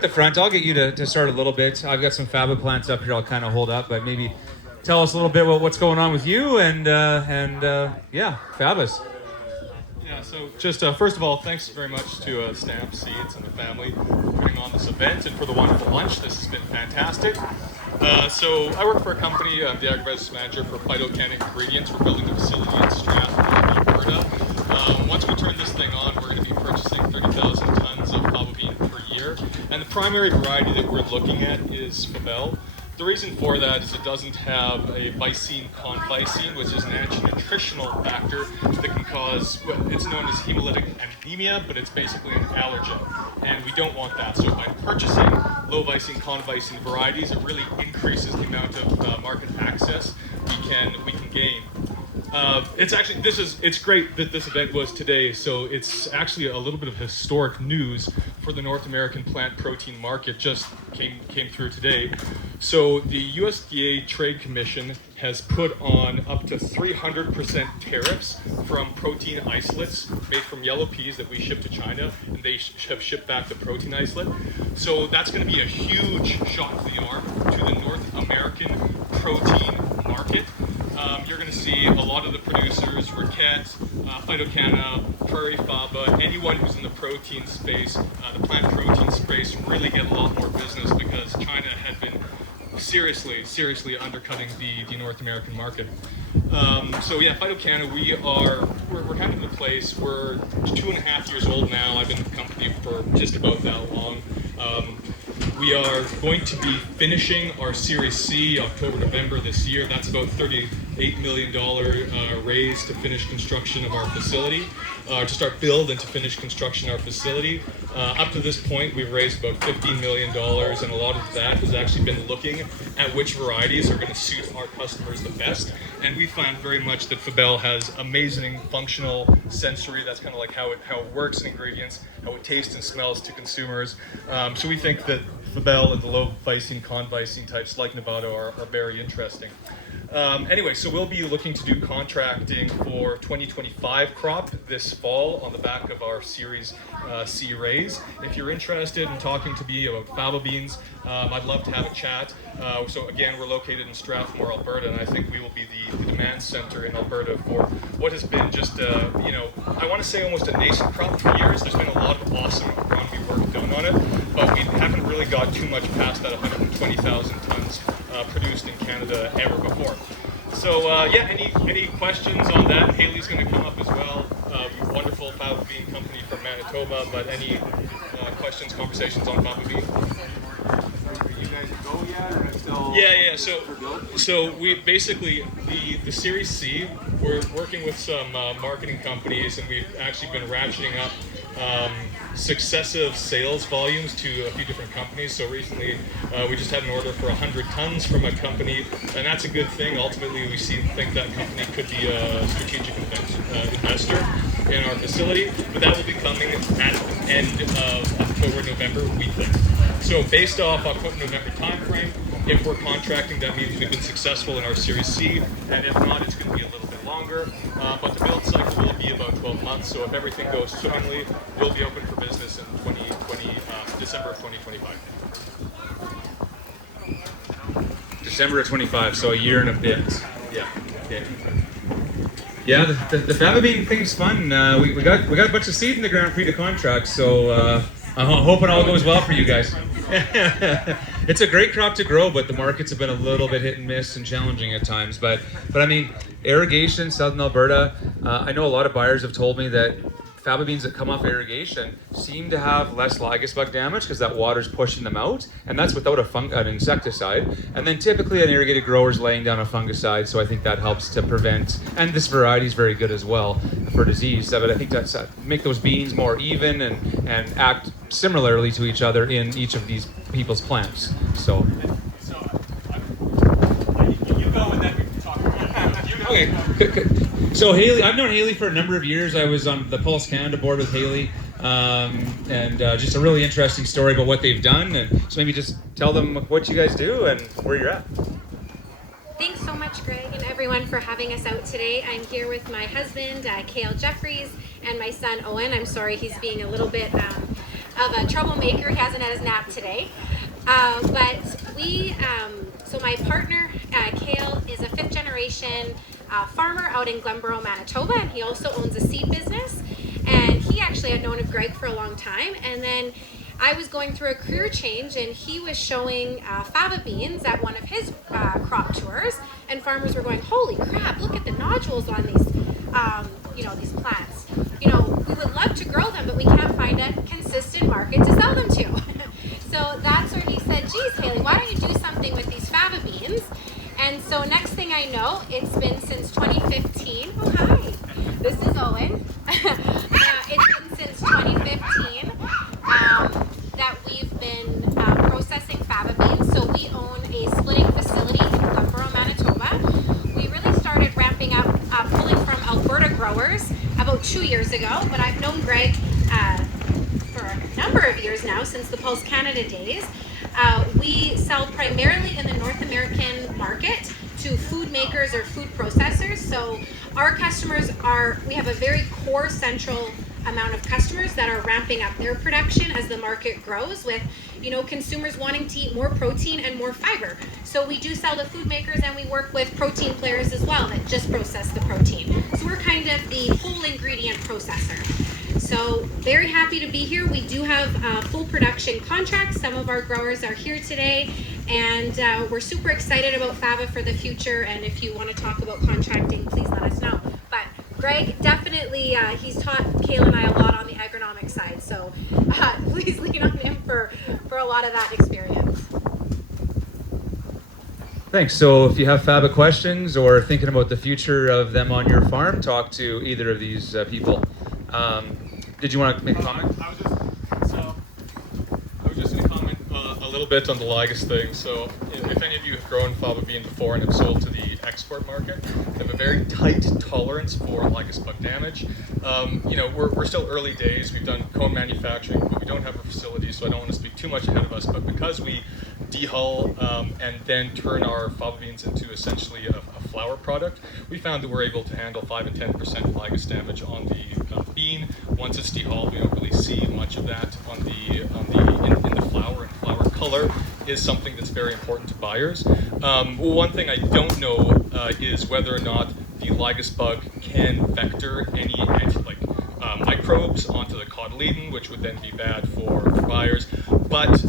The front, I'll get you to start a little bit. I've got some Faba plants up here I'll kind of hold up, but maybe tell us a little bit about what's going on with you and yeah, Fabas. Yeah, so just first of all, thanks very much to Stamp Seeds and the family for putting on this event and for the wonderful lunch. This has been fantastic. So I work for a company, I'm the agribusiness manager for Phytokana Ingredients. We're building a facility in Strathmore, Alberta. Once we turn this thing on, we're going to be purchasing 30,000 tons of fava bean per year. And the primary variety that we're looking at is Fabelle. The reason for that is it doesn't have a lysine conlysine, which is an anti-nutritional factor that can cause, well, it's known as hemolytic anemia, but it's basically an allergen. And we don't want that. So by purchasing low lysine conlysine varieties, it really increases the amount of market access we can gain. It's great that this event was today. So it's actually a little bit of historic news for the North American plant protein market. Just came through today. So the USDA Trade Commission has put on up to 300% tariffs from protein isolates made from yellow peas that we ship to China, and they have shipped back the protein isolate. So that's going to be a huge shot to the arm to the North American protein market. You're going to see a lot of the producers, Riquette, Phytokana, Prairie Fava, anyone who's in the protein space, the plant protein space, really get a lot more business because China had been seriously undercutting the North American market. So yeah, Phytokana, we're kind of in the place. We're 2.5 years old now. I've been with the company for just about that long. We are going to be finishing our Series C October, November this year. That's about $38 million raise to finish construction of our facility, to start build and to finish construction of our facility. Up to this point, we've raised about $15 million, and a lot of that has actually been looking at which varieties are going to suit our customers the best. And we found very much that Fabelle has amazing functional sensory. That's kind of like how it works in ingredients, how it tastes and smells to consumers. So we think that Fabelle and the low lysine, conlysine types like Novato are very interesting. Anyway, so we'll be looking to do contracting for 2025 crop this fall on the back of our Series C raise. If you're interested in talking to me about fava beans, I'd love to have a chat. So again, we're located in Strathmore, Alberta, and I think we will be the demand center in Alberta for what has been just, I want to say almost a nascent crop for years. There's been a lot of awesome agronomy work done on it, but we haven't really got too much past that 120,000 tons produced in Canada ever before. So yeah, any questions on that? Haley's going to come up as well. Wonderful fava bean company from Manitoba, but any questions, conversations on fava bean? Are you guys go yet, or still? Yeah. So we basically the Series C. We're working with some marketing companies, and we've actually been ratcheting up successive sales volumes to a few different companies. So recently, we just had an order for 100 tons from a company, and that's a good thing. Ultimately, we think that company could be a strategic investor in our facility, but that will be coming at the end of October, November, we think. So based off October, November timeframe, if we're contracting, that means we've been successful in our Series C, and if not, it's going to be a little bit longer. But the build cycle will be about 12 months, so if everything goes swimmingly, we'll be open for business in December of 2025. December of 25, so a year and a bit. Yeah. Okay. Yeah, the fava bean thing's fun. We got a bunch of seed in the ground for you to contract, so I'm hoping all goes well for you guys. It's a great crop to grow, but the markets have been a little bit hit and miss and challenging at times. But I mean, irrigation, Southern Alberta, I know a lot of buyers have told me that fava beans that come off irrigation seem to have less lygus bug damage because that water's pushing them out, and that's without an insecticide. And then typically an irrigated grower is laying down a fungicide, so I think that helps to prevent, and this variety is very good as well for disease, but I think that's make those beans more even and act similarly to each other in each of these people's plants. So You go and then we can talk. Okay. So Haley, I've known Haley for a number of years. I was on the Pulse Canada board with Haley, and just a really interesting story about what they've done. And so maybe just tell them what you guys do and where you're at. Thanks so much, Greg, and everyone for having us out today. I'm here with my husband, Cale Jeffries, and my son, Owen. I'm sorry he's being a little bit of a troublemaker. He hasn't had his nap today. So my partner, Kale, is a 5th generation farmer out in Glenboro, Manitoba, and he also owns a seed business. And he actually had known of Greg for a long time. And then I was going through a career change, and he was showing fava beans at one of his crop tours, and farmers were going, "Holy crap! Look at the nodules on these, these plants. We would love to grow them, but we can't find a consistent market to sell them to." So that's where he said, "Geez, Haley, why don't you do something with these fava beans?" And so next thing I know, it's been since 2015. Oh, hi. This is Owen. It's been since 2015 that we've been processing fava beans. So we own a splitting facility in Glenboro, Manitoba. We really started ramping up pulling from Alberta growers about 2 years ago, but I've known Greg for a number of years now, since the Pulse Canada days. We sell primarily in the North American market to food makers or food processors. So our customers we have a very core central amount of customers that are ramping up their production as the market grows, with consumers wanting to eat more protein and more fiber. So we do sell to food makers, and we work with protein players as well that just process the protein. So we're kind of the whole ingredient processor. So very happy to be here. We do have full production contracts. Some of our growers are here today, and we're super excited about Fava for the future. And if you want to talk about contracting, please let us know. But Greg, definitely, he's taught Kale and I a lot on the agronomic side. So please lean on him for a lot of that experience. Thanks. So if you have Faba questions or thinking about the future of them on your farm, talk to either of these people. Did you want to make a comment? I was just going to comment a little bit on the Lygus thing. So if any of you have grown fava bean before and have sold to the export market, they have a very tight tolerance for Lygus bug damage. We're still early days. We've done cone manufacturing, but we don't have a facility, so I don't want to speak too much ahead of us. But because we dehull and then turn our fava beans into essentially a flour product, we found that we're able to handle 5 and 10% Lygus damage on the bean. Once it's dehulled, we don't really see much of that in the flour, and flour color is something that's very important to buyers. One thing I don't know is whether or not the Lygus bug can vector any microbes onto the cotyledon, which would then be bad for buyers. But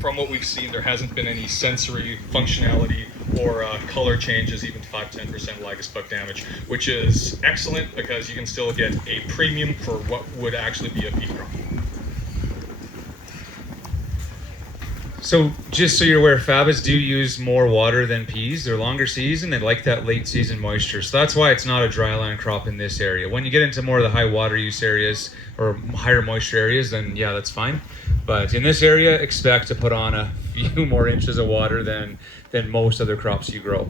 from what we've seen, there hasn't been any sensory functionality or color changes, even 5-10% Lygus bug damage, which is excellent because you can still get a premium for what would actually be a pea crop. So just so you're aware, Fabas do use more water than peas. They're longer season. They like that late season moisture. So that's why it's not a dryland crop in this area. When you get into more of the high water use areas or higher moisture areas, then yeah, that's fine. But in this area, expect to put on a few more inches of water than most other crops you grow.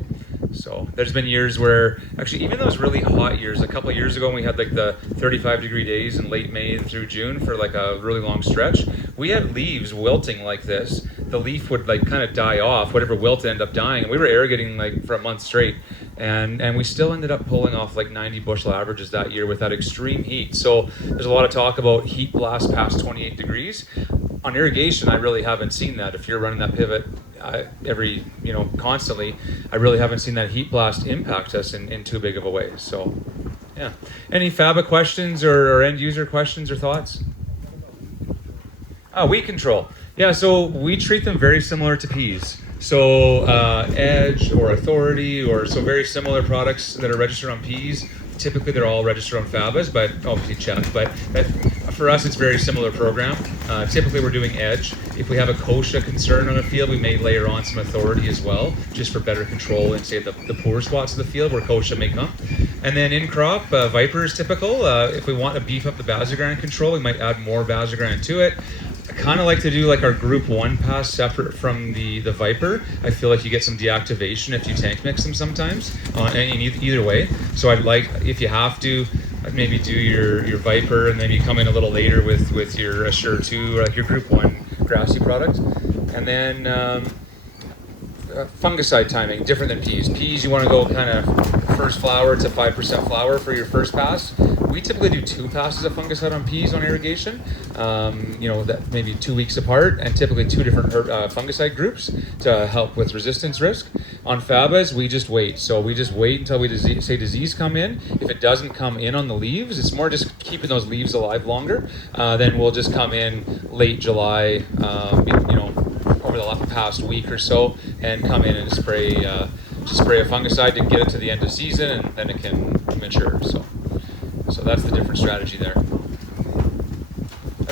So there's been years where, actually even those really hot years, a couple of years ago when we had like the 35-degree days in late May through June for like a really long stretch, we had leaves wilting like this. The leaf would like kind of die off, whatever wilt ended up dying, and we were irrigating like for a month straight, and we still ended up pulling off like 90 bushel averages that year with that extreme heat. So there's a lot of talk about heat blast past 28 degrees. On irrigation, I really haven't seen that. If you're running that pivot constantly, I really haven't seen that heat blast impact us in too big of a way. So yeah. Any Faba questions or end user questions or thoughts? Weed control. Yeah, so we treat them very similar to peas. So Edge or Authority, or so very similar products that are registered on peas. Typically, they're all registered on Fabas, but obviously checked. But for us, it's a very similar program. Typically, we're doing Edge. If we have a kochia concern on a field, we may layer on some Authority as well, just for better control in, say, the poor spots of the field where kochia may come. And then in crop, Viper is typical. If we want to beef up the Bazagran control, we might add more Bazagran to it. I kind of like to do like our group 1 pass separate from the Viper. I feel like you get some deactivation if you tank mix them sometimes, either way. So I'd like, if you have to, I'd maybe do your Viper and then you come in a little later with your Assure 2, or like your group 1 grassy product. And then fungicide timing, different than peas. Peas, you want to go kind of first flower to 5% flower for your first pass. We typically do 2 passes of fungicide on peas on irrigation, that maybe 2 weeks apart, and typically 2 different fungicide groups to help with resistance risk. On Fabas, we just wait. So we just wait until we say disease come in. If it doesn't come in on the leaves, it's more just keeping those leaves alive longer. Then we'll just come in late July, over the past week or so, and come in and spray a fungicide to get it to the end of season, and then it can mature. So that's the different strategy there.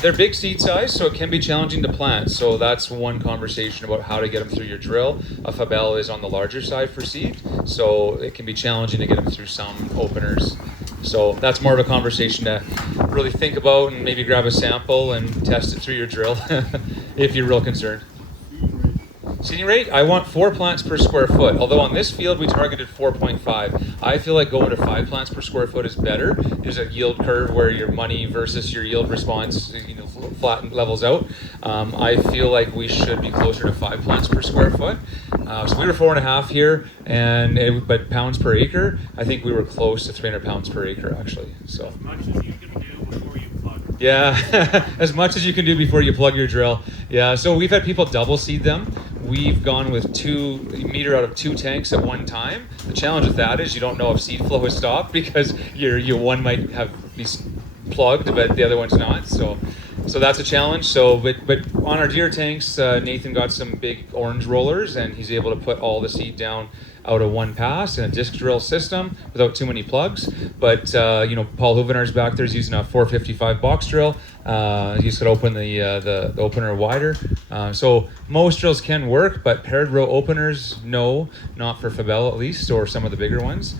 They're big seed size, so it can be challenging to plant. So that's one conversation about how to get them through your drill. A Fabelle is on the larger side for seed, so it can be challenging to get them through some openers. So that's more of a conversation to really think about, and maybe grab a sample and test it through your drill if you're real concerned. Seeding rate, I want 4 plants per square foot. Although on this field we targeted 4.5. I feel like going to 5 plants per square foot is better. There's a yield curve where your money versus your yield response, flatten levels out. I feel like we should be closer to 5 plants per square foot. So we were 4.5 here, but pounds per acre, I think we were close to 300 pounds per acre actually. So. As much as you can do before you plug. Yeah, as much as you can do before you plug your drill. Yeah, so we've had people double seed them. We've gone with 2 meter out of 2 tanks at one time. The challenge with that is you don't know if seed flow has stopped because your one might be plugged, but the other one's not. So that's a challenge. So, but on our deer tanks, Nathan got some big orange rollers, and he's able to put all the seed down out of one pass in a disc drill system without too many plugs. But Paul Huvenar's back there's using a 455 box drill. You could open the opener wider. So most drills can work, but paired row openers, no, not for Fabelle at least, or some of the bigger ones.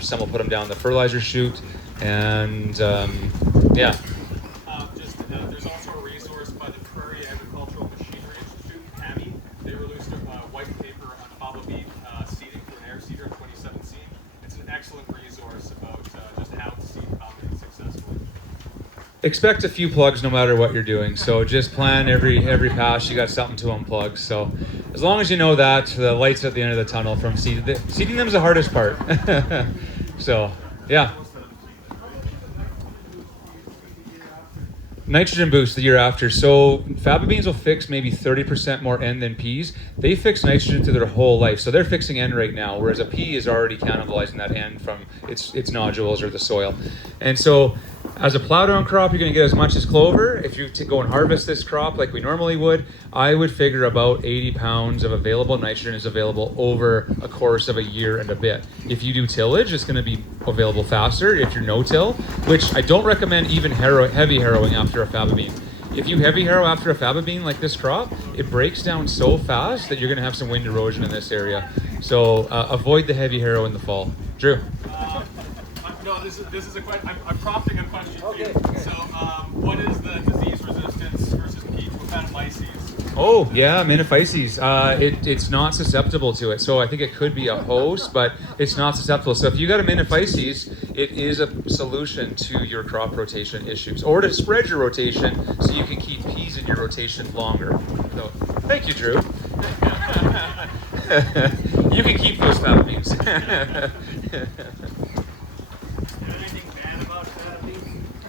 Some will put them down the fertilizer chute, and yeah. There's also a resource by the Prairie Agricultural Machinery Institute, PAMI. They released a white paper on Faba bean seeding for an air seeder in 2017. It's an excellent resource about just how to seed Faba bean successfully. Expect a few plugs no matter what you're doing. So just plan every pass you got something to unplug. So as long as you know that, the light's at the end of the tunnel from seeding. Seeding them is the hardest part. So yeah. Nitrogen boost the year after. So Faba beans will fix maybe 30% more N than peas. They fix nitrogen through their whole life. So they're fixing N right now, whereas a pea is already cannibalizing that N from its nodules or the soil. And so as a plow down crop, you're going to get as much as clover. If you go and harvest this crop like we normally would, I would figure about 80 pounds of available nitrogen is available over a course of a year and a bit. If you do tillage, it's going to be available faster. If you're no-till, which I don't recommend even heavy harrowing after a Faba bean. If you heavy harrow after a Faba bean like this crop, it breaks down so fast that you're going to have some wind erosion in this area. So avoid the heavy harrow in the fall. Drew. No, this is a question. I'm prompting a question for you. So, what is the disease resistance versus peat with Metamyces? Oh yeah, Menophyses. It's not susceptible to it. So I think it could be a host, but it's not susceptible. So if you got a Menophyses, it is a solution to your crop rotation issues, or to spread your rotation so you can keep peas in your rotation longer. So thank you, Drew. You can keep those Faba beans.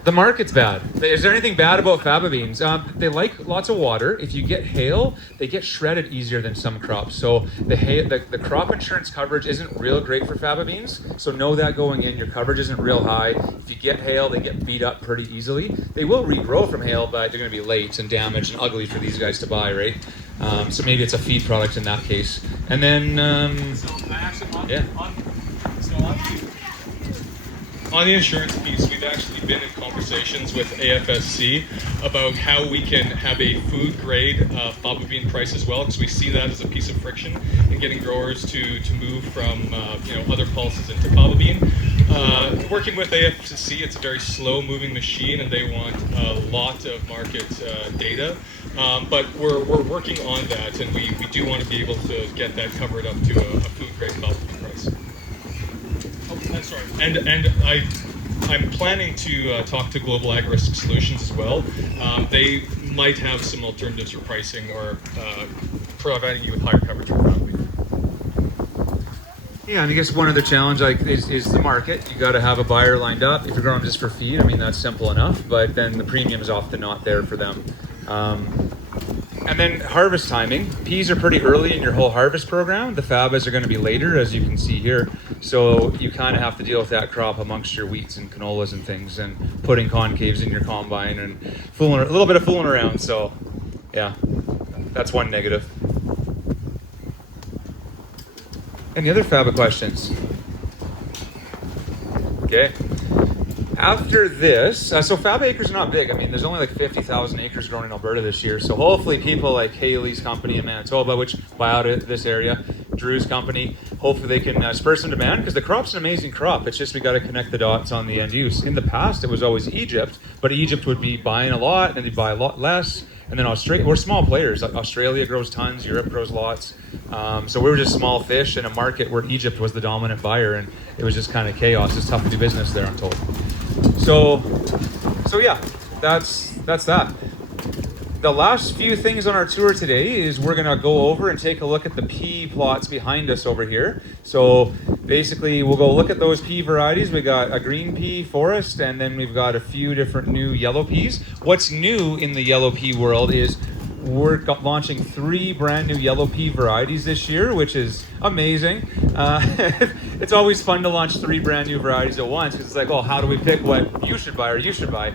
The market's bad. Is there anything bad about Faba beans? They like lots of water. If you get hail, they get shredded easier than some crops. So the crop insurance coverage isn't real great for Faba beans. So know that going in, your coverage isn't real high. If you get hail, they get beat up pretty easily. They will regrow from hail, but they're going to be late and damaged and ugly for these guys to buy, right? So maybe it's a feed product in that case. And then, yeah. On the insurance piece, we've actually been in conversations with AFSC about how we can have a food grade Faba bean price as well, because we see that as a piece of friction in getting growers to move from other pulses into Faba bean. Working with AFSC, it's a very slow moving machine, and they want a lot of market data. But we're working on that, and we do want to be able to get that covered up to a food grade Faba bean price. Sorry. And I'm planning to talk to Global Ag Risk Solutions as well. They might have some alternatives for pricing or providing you with higher coverage for Faba bean. Yeah, and I guess one other challenge is the market. You got to have a buyer lined up. If you're growing just for feed, I mean that's simple enough. But then the premium is often not there for them. And then harvest timing. Peas are pretty early in your whole harvest program. The Fabas are going to be later, as you can see here. So you kind of have to deal with that crop amongst your wheats and canolas and things, and putting concaves in your combine and a little bit of fooling around. So yeah, that's one negative. Any other Faba questions? Okay. After this, so Faba acres are not big. I mean, there's only like 50,000 acres grown in Alberta this year. So hopefully people like Haley's company in Manitoba, which buy out of this area, Drew's company, hopefully they can spur some demand, because the crop's an amazing crop. It's just we got to connect the dots on the end use. In the past, it was always Egypt, but Egypt would be buying a lot and they'd buy a lot less. And then Australia, we're small players. Like Australia grows tons, Europe grows lots. So we were just small fish in a market where Egypt was the dominant buyer, and it was just kind of chaos. It's tough to do business there, I'm told. So yeah, that's that. The last few things on our tour today is we're gonna go over and take a look at the pea plots behind us over here. So basically we'll go look at those pea varieties. We got a green pea forest, and then we've got a few different new yellow peas. What's new in the yellow pea world is we're launching 3 brand new yellow pea varieties this year, which is amazing. It's always fun to launch 3 brand new varieties at once, because it's like, oh, how do we pick what you should buy or you should buy?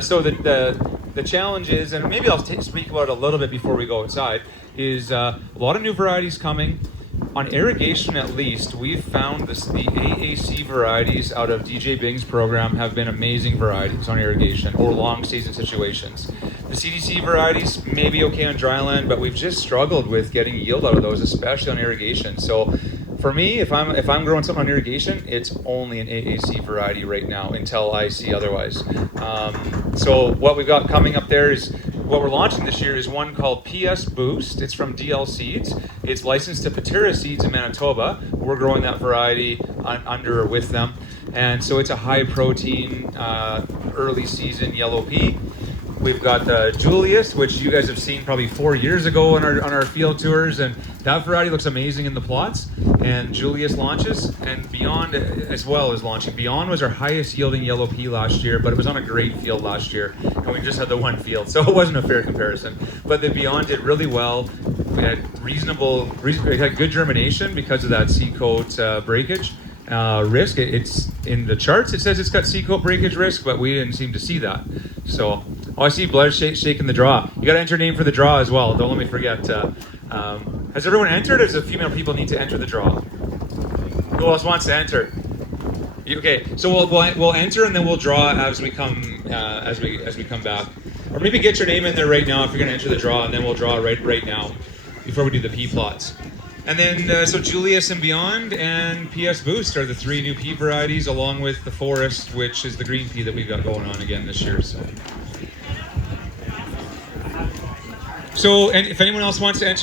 So the challenge is, and maybe I'll speak about it a little bit before we go outside, is a lot of new varieties coming. On irrigation, at least, we've found the AAC varieties out of DJ Bing's program have been amazing varieties on irrigation or long season situations. The CDC varieties may be okay on dryland, but we've just struggled with getting yield out of those, especially on irrigation. So for me, if I'm growing something on irrigation, it's only an AAC variety right now until I see otherwise. So what we've got coming up there is, what we're launching this year is one called PS Boost. It's from DL Seeds. It's licensed to Patera Seeds in Manitoba. We're growing that variety under or with them. And so it's a high protein, early season yellow pea. We've got the Julius, which you guys have seen probably 4 years ago on our field tours, and that variety looks amazing in the plots. And Julius launches, and Beyond as well is launching. Beyond was our highest yielding yellow pea last year, but it was on a great field last year, and we just had the one field, so it wasn't a fair comparison. But the Beyond did really well. We had we had good germination because of that sea coat breakage risk. It's in the charts. It says it's got sea coat breakage risk, but we didn't seem to see that. So, I see Blair shaking the draw. You got to enter your name for the draw as well. Don't let me forget. Has everyone entered, or does a few more people need to enter the draw? Who else wants to enter? Okay, so we'll enter, and then we'll draw as we come as we come back. Or maybe get your name in there right now if you're going to enter the draw, and then we'll draw right now before we do the pea plots. And then, so Julius and Beyond and PS Boost are the 3 new pea varieties, along with the Forest, which is the green pea that we've got going on again this year. So, and if anyone else wants to enter